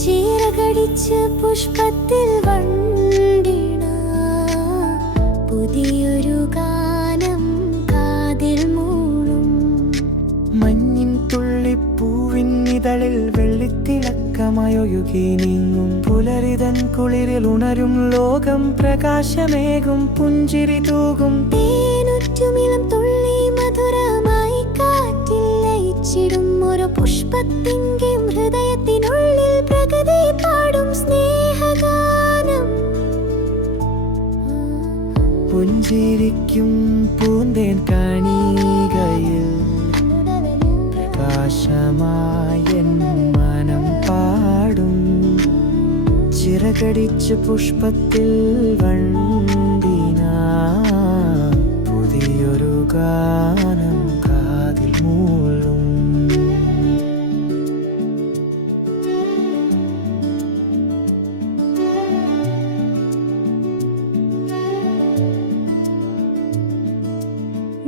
ചിറകടിച്ച് പുഷ്പത്തിൽ വണ്ടിണ പുതിയൊരു ഗാനം കാതിൽ മൂളും. മഞ്ഞിൻ തുള്ളിപ്പൂവിൻ ഇതളിൽ വെള്ളിത്തിളക്കമായൊഴുകി നീങ്ങും. പുലരിതൻ കുളിരിൽ ഉണരും ലോകം പ്രകാശമേകും പുഞ്ചിരി തൂകും. തേനുറ്റുമിളം തുള്ളി മധുരമായി കാറ്റിൽ ലയിച്ചിടും ഒരു പുഷ്പത്തിൻ്റെ ഹൃദയത്തിനുള്ളിൽ പ്രകൃതി പാടും സ്നേഹഗാനം. പുഞ്ചിരിക്കും പൂന്തേൻ കണികയിൽ പ്രകാശമായ മനം പാടും. ചിറകടിച്ച് പുഷ്പത്തിൽ വണ്ടിന പുതിയൊരു ഗാനം കാതിൽ മൂളും.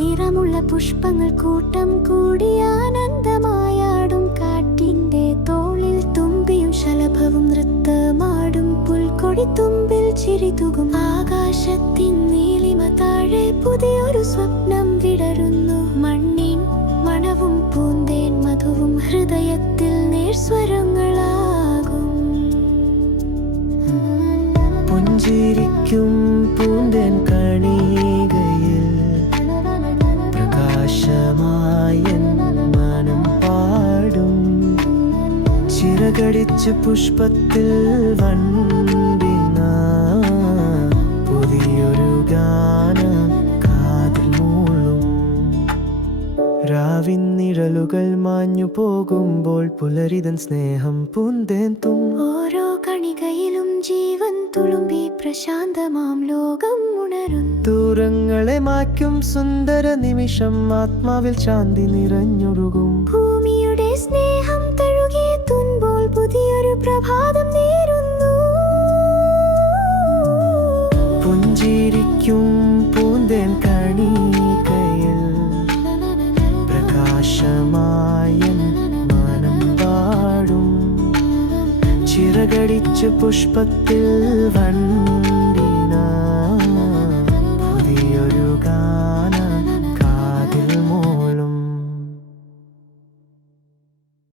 നിറമുള്ള പുഷ്പങ്ങൾ കൂട്ടം കൂടി ആനന്ദമായാടും. കാറ്റിൻ്റെ തോളിൽ തുമ്പിയും ശലഭവും നൃത്തമാടും. പുൽക്കൊടി തുമ്പിൽ ചിരിതുകും. ആകാശത്തിൻ നീലിമ താഴെ പുതിയൊരു സ്വപ്നം വിടരുന്നു. മണ്ണിൻ മണവും പൂന്തേൻ മധുവും ഹൃദയത്തിൽ നേർസ്വരങ്ങളാകും. പുഞ്ചിരിക്കും പൂന്തേൻ കണികയിൽ പ്രകാശമായ മനം പാടും. ചിറകടിച്ച് പുഷ്പത്തിൽ വണ്ടിന പുതിയൊരു ഗാനം കാതിൽ മൂളും. രാവിന്നിഴലുകൾ മാഞ്ഞു പോകുമ്പോൾ പുലരിതൻ സ്നേഹം പൂന്തേൻ തും. ഓരോ കണികയിലും ജീവൻ തുളുമ്പി പ്രശാന്തമാം ലോകം ഉണരുന്നു. ദൂരങ്ങളെ മായ്ക്കും സുന്ദര നിമിഷം ആത്മാവിൽ ശാന്തി നിറഞ്ഞൊഴുകും. ഭൂമിയുടെ സ്നേഹം തഴുകിയെത്തുമ്പോൾ പുതിയൊരു പ്രഭാതം നേരുന്നു. പുഞ്ചിരിക്കും പൂന്തേൻ കണികയിൽ പ്രകാശമായ മനം പാടും. ചിറകടിച്ച് പുഷ്പത്തിൽ വണ്ടി